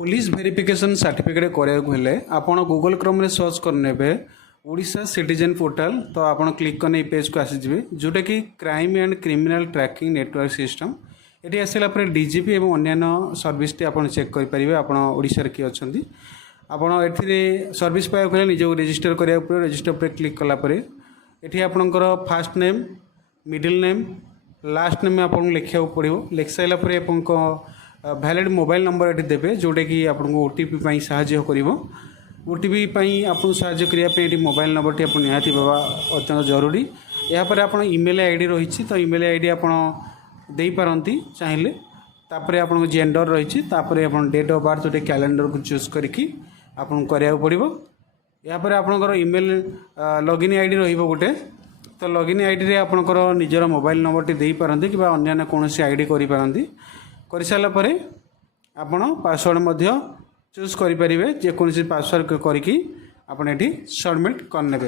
Police verification certificate कराया आपण Google Chrome search करने ओडिशा सिटीजन पोर्टल तो आप क्लिक करने पेज को आसीजे जोटा कि crime and criminal tracking network system ये आसला डीजीपी और अन्य सर्विस टी आप चेक करेंगे आप ओडिशा किए अच्छा आपड़ ए सर्विस पाइबा निज रेजिस्टर कराया रेजिस्टर पर क्लिक कलापर ये आपंकर fast name middle name last name आपको लिखा पड़ो लिखि सारापर आप भैलिड मोबाइल नंबर ये देवे जोटा कि आपको ओटीपी साहाय्य कर ओटीपी आपको साहाय्य करने मोबाइल नंबर टी आप निहाती बाबा अत्यंत जरूरी यापर आप इमेल आईडी रही तो इमेल आईडी आप दे पारती चाहिए तापर आपन जेंडर रही आप डेट ऑफ बर्थ गोटे कैलेंडर को चूज करके आपन कराया पड़ो यापर आपंकर इमेल लॉगिन आईडी रोटे तो लॉगिन आईडी रे आपंकर निजर मोबाइल नंबर टी दे पारती कि अन्य कौन आईडी करें कर सारापर आपण पासवर्ड चूज करेंगे जेकोसी पासवर्ड करके आपड़ी सबमिट करने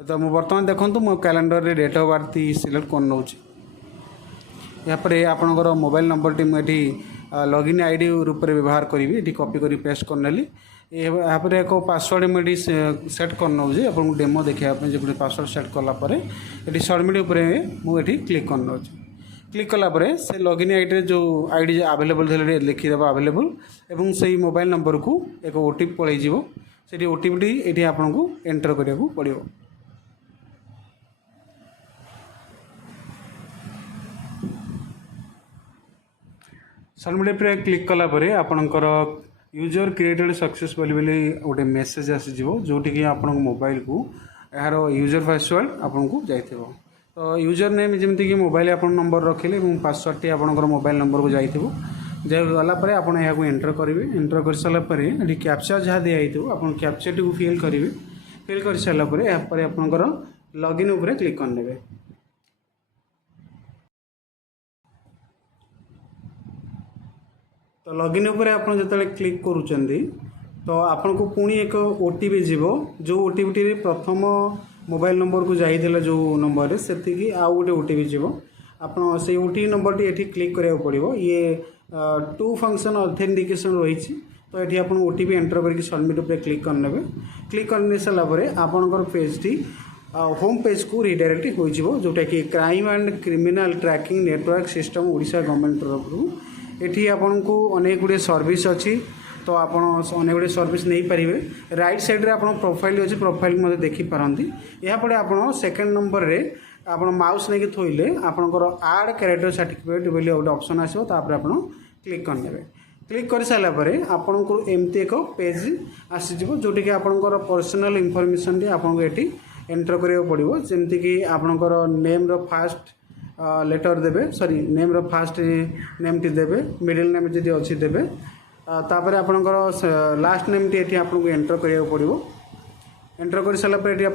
तो मुझे बर्तमान देखूँ मो कैलेंडर रे डेट ऑफ बर्थ सिलेक्ट कर नौ यापर आपंकर मोबाइल नंबर टी मुझे लॉगिन आईडी रूप में व्यवहार करी ये कॉपी कर पेस्ट करनेली यहाँ एक पासवर्ड मुझे सेट कर नौ आपको डेमो देखापी जो पासवर्ड सेट कलापर ये सबमिट उपर मुझे क्लिक कर नौ क्लिक कलापर से लॉगिन आईडी जो आईडी आवेलेबल थे लिखिदेव आवेलेबल एवं से मोबाइल नंबर को एक ओटीपी पलैव से ओटीपी ये आपको एंटर करा पड़ो सबमिट पर क्लिक कलापर आपणकर यूजर क्रिएटेड सक्सेसफुल गोटे मेसेज आसीज जोटि कि आप मोबाइल को यार यूजर पासवर्ड आपको जाइए तो यूजर नेम जमीक कि मोबाइल आप नंबर रखिले पासवर्ड टी आपंकर मोबाइल नंबर को जाइए गलापर आप एंटर करेंगे एंटर कर सारापर ये कैप्चा जहाँ दिखाई आप कैप्चा टी फिल करेंगे फिल कर सारापर यापर आपंकर लॉगिन उपर क्लिक करने तो लॉगिन उपर आप जो क्लिक करुँच तो आपन को पुणी एक ओटीपी जीव जो ओटीपी प्रथम मोबाइल नंबर को जाइए जो नंबर से आउ गोटे ओटीपी जीव आप से ओटीपी नंबर टी ये क्लिक करा पड़ो ये टू फंक्शन ऑथेंटिकेशन रही तो ये आप ओटीपी एंटर करके सबमिट उपर क्लिक करने क्लिक कर सारापर आपंकर पेज टी होम पेज को रिडायरेक्ट हो जोटा कि crime and criminal tracking network system Odisha government तरफ ये आपन को अनेक गुड़े सर्विस अच्छी तो आप अनेक गुड़े सर्विस नहीं पारे राइट साइड रे आप प्रोफाइल अच्छी प्रोफाइल मध्य देखिपारती यापर आप सेकेंड नंबर रे आप माउस नहीं थोइले आपंकर आड कैरेक्टर सर्टिफिकेट बोली गोटे ऑप्शन आसो तापर आप क्लिक करने क्लिक कर सारापर आपन को एमती एक पेज आसीज जोटि कि आपंकर पर्सनल इनफॉरमेशन आपको ये एंटर करा पड़ो जमती कि आपंकर नेम रो फास्ट लेटर देवे सॉरी नेम रो फास्ट नेम टी देवे मिडिल नेम जदि अच्छी देवे तापर आपंकर लास्ट नेम टी आपको एंटर करा पड़ो एंटर कर सारापर ये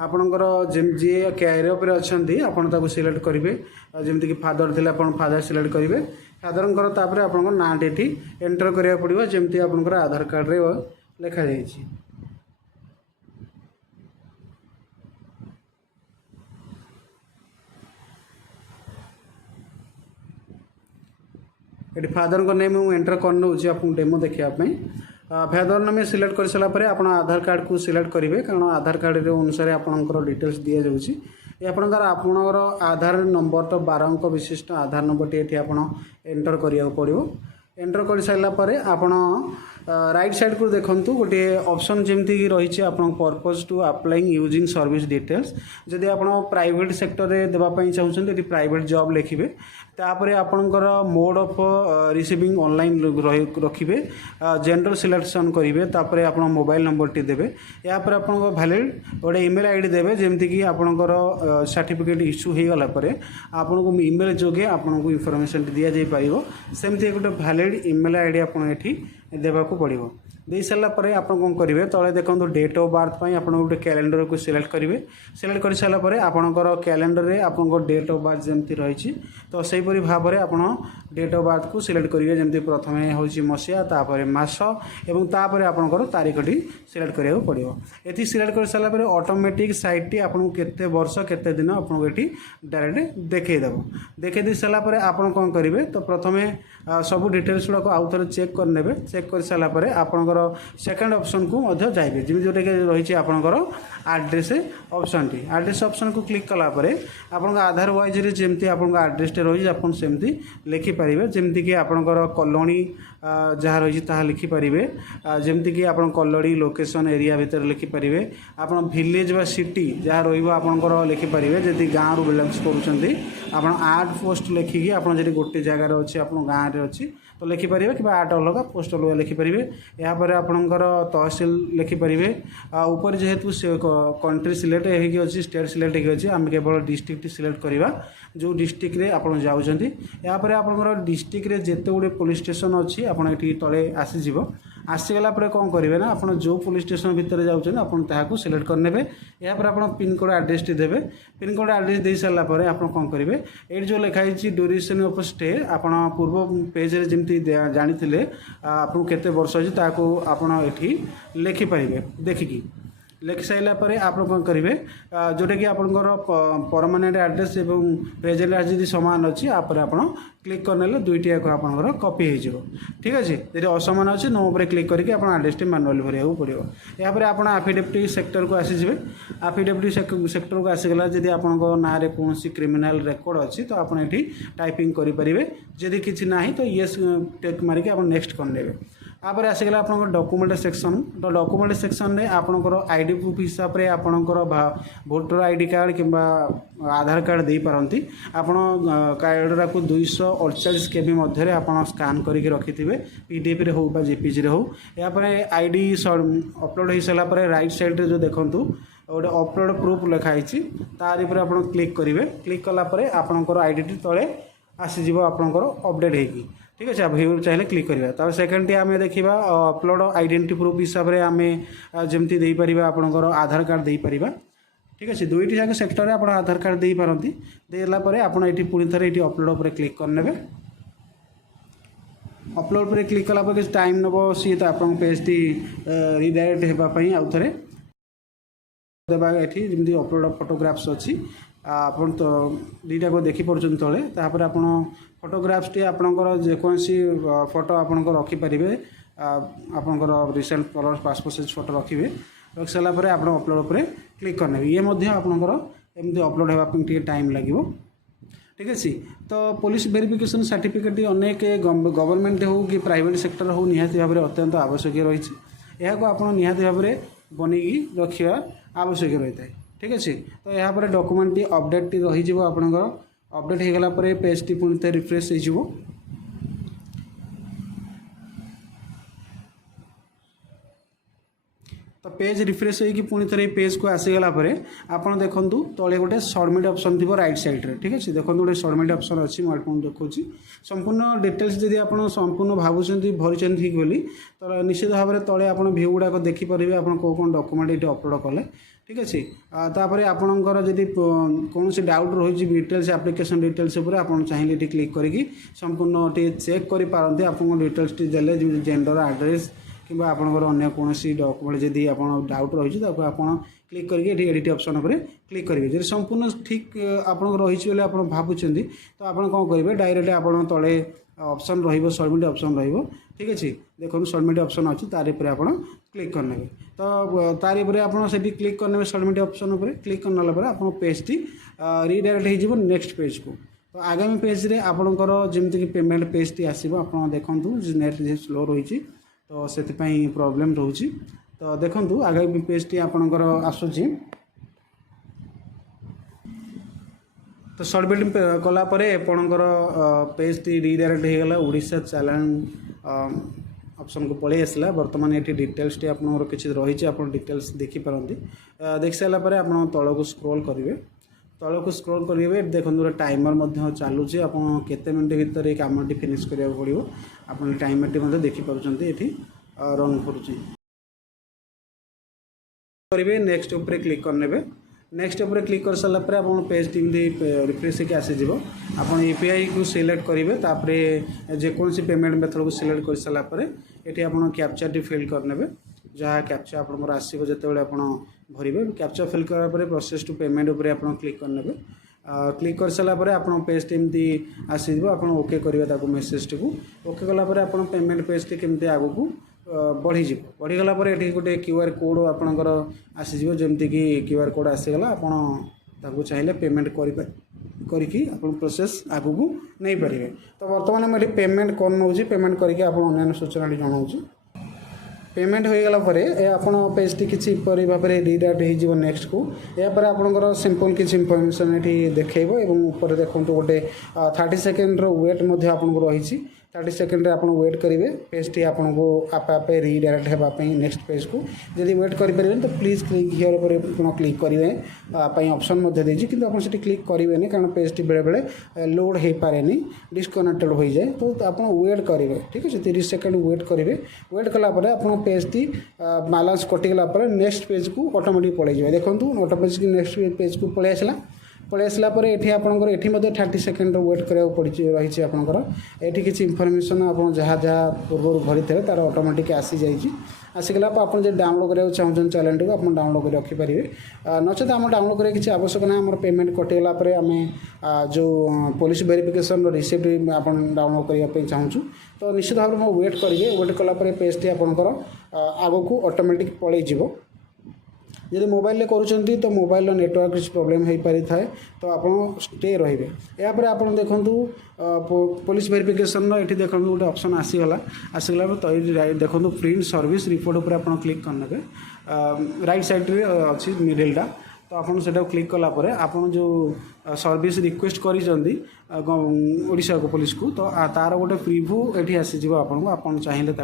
आपंकर जी कैरियर पर अच्छा आपड़ सिलेक्ट करेंगे जमीक कि फादर थे आप फादर सिलेक्ट करेंगे फादर तापर आप ना टी एंटर करा पड़ो जमी आपंकर आधार कार्ड रे लिखा जाइए ये फादर का नेम मुझे एंटर कर नौ आपको डेमो देखापी फादर नेम सिलेक्ट कर सारापर आप आधार कार्ड को सिलेक्ट करेंगे कारण आधार कार्ड अनुसार आपंकर डिटेल्स दि जाऊँगी आपंकर आपंकर आधार नंबर तो 12 अंक विशिष्ट आधार नंबर टी ये आप एंटर करा पड़ो एंटर कर सारापर आपड़ राइट साइड को देखूँ गोटे ऑप्शन जमती रही आप purpose to applying using service details जदि आप प्राइवेट सेक्टर रे देवाई चाहते ये प्राइवेट जॉब लिखिए तापर आपंकर मोड ऑफ रिसीविंग ऑनलाइन रखिए जेंडर सिलेक्शन करेंगे तापर आप मोबाइल नंबर टी देवे यापर आप वैलिड गोटे ईमेल आईडी देवे जमती कि आपंकर सर्टिफिकेट इश्यू हो गलापर आपको ईमेल जोगे आपको इनफॉरमेशन दि जापर सेमती गोटे वैलिड ईमेल आईडी आप देवाक पड़ो दे सारा आप कौन करेंगे तले देखो डेट ऑफ बर्थ पर आप गोटे कैलेंडर को सिलेक्ट करेंगे सिलेक्ट कर सारापर आपंकर कैलेंडर में आप डेट ऑफ बर्थ जमी रही तो सहीपरी भाव में आप डेट ऑफ बर्थ को सिलेक्ट करेंगे जमी प्रथम हूँ मसीहा तापर मास और तापर आपंकर तारीखटी सिलेक्ट करा पड़ो ये सिलेक्ट कर सारापर ऑटोमेटिक साइट आपको केते वर्ष केते दिन आपको ये डायरेक्ट देखईदेव देखई सारापर आप कौन करेंगे तो प्रथम सब डिटेल्स गुड़ाक आउ थे चेक करने चेक कर सारापर आपंकर सेकेंड ऑप्शन को जाइए जमी जोटा कि रही आपंकर address option T address option को क्लिक कलापर आप आधार वाइज जमी आप एड्रेस रही आप सेमती लिखिपारे जमीक आपंकर कॉलोनी जहाँ रही लिखिपारे जमीक आप कॉलोनी लोकेशन एरिया भितर लिखिपारे आप विलेज बा सिटी जहाँ रहा लिखिपारे जदि गाँव रू बिलोंग्स कर आर्ट पोस्ट लिखिकी आप गोटे जगार अच्छे आप गाँव में अच्छी तो लिखिपारे कि आर्ट अलग पोस्ट अलग लिखिपारे यापर आपंकर तहसिल लिखिपारे ऊपर जेहेतु कंट्री सिलेक्ट होगी स्टेट सिलेक्ट होगी आम केवल डिस्ट्रिक्ट सिलेक्ट करवा जो डिस्ट्रिक्ट रे आप जाऊँगी यापर आपंकर डिस्ट्रिक्ट जिते गुड़े पुलिस स्टेशन अच्छी आप तले आसीज आसीगला कौन करेंगे ना आप जो पुलिस स्टेशन भितर जाऊँ आपको सिलेक्ट करने यापर आप पिनकोड एड्रेस टी देवे पिनकोड एड्रेस दे सारापर आप कौन करेंगे ये जो लिखाई ड्यूरेशन ऑफ स्टे आप पूर्व पेज रे जमी जानी आपको केते वर्ष अच्छी आपड़ी लिखिपारे देखिकी लिखि सारापर आप कौन करेंगे जोटा कि आपंकर परमानेंट एड्रेस और प्रेजेंट एड्रेस यदि सामान अच्छी आप क्लिक करने दुईटी जाक आपंकर कॉपी हो ठीक अच्छे यदि असमान अच्छे नो उपर क्लिक करके आप एड्रेस टी मैनुअल भरिया पड़ो यापर आप आफिडेविट सेक्टर को आसीजे आफिडेविट सेक्टर को आसीगला जदि आपण ना कौन क्रिमिनाल रेकर्ड अच्छी तो आप टाइपिंग करेंगे जदि किसी ना तो येस टेक मारिक आप नेक्स्ट करने आपर आसीगला आप डॉक्यूमेंट सेक्शन तो डॉक्यूमेंट सेक्शन में आपंकर आईडी प्रूफ हिसाब से आपंकर भोटर आईडी कार्ड कि आधार कार्ड दे पारती आपड़ कार्डरा को 248 KB मध्य आप स्कान करके रखिथे पीडीएफ रे हो जेपीजी रे हो यापर आईडी अपलोड हो सारापर राइट साइड रे जो देखूँ गोटे अपलोड प्रूफ लिखाई तार पर आप क्लिक करेंगे क्लिक कलापर आपंकर आईडी तले आसीज आपंकर अपडेट होगी ठीक अच्छे आप व्यू चाहिए क्लिक करिया तार सेकेंड टी आम देखा अपलोड आइडेंटिटी प्रूफ हिसाब से आम जमी दे पार आपंकर आधार कार्ड दे पार ठीक अच्छे दुईटी जाक सेक्टर में आप आधार कार्ड दे पारती देलापर आपड़ ये पुणी थे ये अपलोड पर क्लिक करने अपलोड पर क्लिक कलापर किसी टाइम नब सी तो आप पेज टी रिडायरेक्ट होगापाई आउ थे देवा ये जमी अपलोड फोटोग्राफ्स अच्छी आप तो दुईटा को देखिपुर तले तापर आप फोटोग्राफ्स टी आपंकर जेकोसी फोटो आप रखिपारे आपंकर recent colour passport size photo रखिए रख सारापर आप अपलोड पर क्लिक करने ये आपंकर एमती अपलोड होगापी टाइम लगे ठीक अच्छे तो पुलिस वेरिफिकेशन सर्टिफिकेट अनेक गवर्नमेंट हो कि प्राइवेट सेक्टर हो निहाती भाव में अत्यंत आवश्यक रही है आप निहाती भाव में बनईकी रखा आवश्यक रही है ठीक अच्छे तो यहाँ पर डॉक्यूमेंट टी अपडेट टी रही आपंकर अपडेट हो गला पेज टी पुणी रिफ्रेश हो तो पेज रिफ्रेश होगी पुणी थे पेज को आसीगला आप देखूँ तले गोटे सबमिट ऑप्शन थी राइट साइड रे ठीक अच्छे देखो गोटे सबमिट ऑप्शन अच्छी मुझे देखा संपूर्ण डिटेल्स जब आप संपूर्ण भावुं भरी ठीक बोली तो निश्चित भाव में तले आप व्यू गुड़ाक देखिपारे आप कौन डॉक्यूमेंट ये अपलोड कले ठीक अच्छे तापर आपणकर जदि कौन से डाउट रही डिटेल्स एप्लिकेशन डिटेल्स आप चाहिए ये क्लिक करके संपूर्ण टे चेक करेंगे आप डिटेल्स टी देले जेंडर एड्रेस कि आपंकर अन्य कौन डॉक्यूमेंट जदि आप डाउट रही है आप क्लिक करके एडिट ऑप्शन पर क्लिक करेंगे जब संपूर्ण ठीक आप रही आप भावुं तो आप कौन करेंगे डायरेक्ट आप तले ऑप्शन सबमिट ऑप्शन ठीक अच्छे देखो सबमिट ऑप्शन अच्छी तार पर आप क्लिक करने तो तार पर आप क्लिक करने सबमिट ऑप्शन पर क्लिक करने आप पेज टी रिडायरेक्ट हो नेक्स्ट पेज को तो आगामी पेज रे आपंकर जमीक पेमेंट पेज टी आसो आप देखूँ नेट स्लो रही तो से प्रॉब्लम रोचे तो देखो आगामी पेज टी आपंकर आसूची तो सबमिट कलापर आपंकर पेज टी रिडायरेक्ट हो गला ओडिशा चालान ऑप्शन को पलि आसला बर्तमान ये डिटेल्स टी आपंकर किसी रही आप डिटेल्स देखिपारती देख सारापर आप तल को स्क्रॉल करेंगे तल को स्क्रॉल करेंगे देखो टाइमर चलुचे आप केते मिनट भितर ये कम फिनिश करा पड़ो आप टाइमर टी देखिपुं ये रन करुँच करेंगे नेक्स्ट उपर क्लिक करने नेक्स्ट उपर क्लिक कर सारा पर आप पेज टीम रिफ्रेश होकर आसीज आप यूपीआई को सिलेक्ट करेंगे तापर जेकोसी पेमेंट मेथड को सिलेक्ट कर सारापर ये आप कैप्चाटी फिल करने जहाँ कैप्चा आप आसो जो आप भरवे कैप्चा फिल करापर प्रोसेस टू पेमेंट उपर आप क्लिक करने क्लिक कर सारापर आप पेज टी आसीज आप ओके करेंगे मेसेज टी ओके कलापर आप पेमेंट पेज टी केमती आगू बढ़ीज बढ़ीगला ये गोटे क्यूआर कोड आपणकर आसीज जमती कि क्यूआर कोड आसीगला आपको चाहिए पेमेंट करके प्रोसेस आगू नहीं पारे। तो बर्तमान मुझे पेमेंट कर नौ पेमेंट करके अन्य सूचना जनाऊँ पेमेंट हो गला आप पेज टी किसी भाव में रिडायरेक्ट हो नेक्स्ट को यापर आपंकर सिंपल किसी इनफर्मेशन ये देखेब और ऊपर देखो गोटे 30 सेकेंड वेट आपको रही 30 सेकेंड आप वेट करेंगे पेज टी आपको आपे रिडायरेक्ट होगापी नेक्स्ट पेज को जब वेट करें तो प्लीज क्लिक हियर पर क्लिक करेंगे ऑप्शन देती कि आप क्लिक करेंगे कारण पेज टी बेले बेले लोड हो पारे डिस्कनेक्टेड हो जाए तो आप वेट करेंगे ठीक है 30 सेकेंड वेट करेंगे वेट कलापर आप पेज टी बालांस कटिगला नेक्स्ट पेज को ऑटोमेटिक पड़े जाए देखो ऑटोमेटिक नेक्स्ट पेज को पलि आसला पलि आसला ये आपंकर ये 30 सेकेंड वेट करा पड़ी रही आपंकर ये किसी इनफर्मेशन आप जहाँ जहाँ पूर्व भरी थे तार ऑटोमेटिक आसी जाइए आसीगला आप डाउनलोड कराया चाहते चैनल टी आप डाउनलोड कर रखिपारे नचेत आम डाउनलोड करें किसी आवश्यक ना आम पेमेंट कटिगला आम जो पुलिस वेरिफिकेशन रिसिप्ट आप डाउनलोड करने चाहूँ तो निश्चित भाव में वेट करेंगे वेट कलापर पेज टी आपंकर आग को ऑटोमेटिक पलैज जब मोबाइल करुँच तो मोबाइल नेटवर्क किसी प्रोब्लेम हो पारि थाए तो आप स्टे रे यापर आप देखूँ पुलिस वेरिफिकेशन ये देखो गोटे ऑप्शन आसीगला आसीगला तो देखो प्रिंट सर्विस रिपोर्ट उपर आप क्लिक करने राइट साइड्रे अच्छी मिडिलटा तो आपको क्लिक कलापर आप जो सर्विस रिक्वेस्ट करी ओडिशा को पुलिस को तो तार गोटे प्रिव्यू ये आसीज आपको चाहिए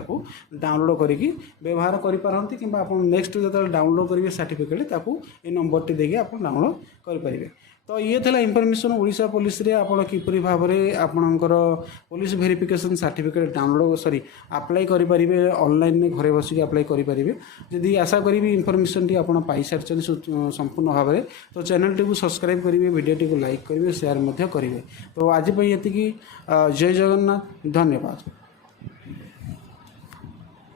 डाउनलोड करके व्यवहार करें कि आप नेक्स्ट जो डाउनलोड करेंगे सर्टिफिकेट ये नंबर टी देखिए आप डाउनलोड करेंगे। तो ये था इनफर्मेशन ओडिशा पुलिस रे आप किपरि भाव में आपणकर police verification certificate download sorry apply करेंगे ऑनलाइन में घरे बसिक अप्लाई करेंगे जदि आशा करी इनफर्मेशन टी आप पाई सारी संपूर्ण भाव में तो चैनल टी को सब्सक्राइब करेंगे वीडियो टी को लाइक करेंगे शेयर करेंगे। तो आज ये जय जगन्नाथ धन्यवाद।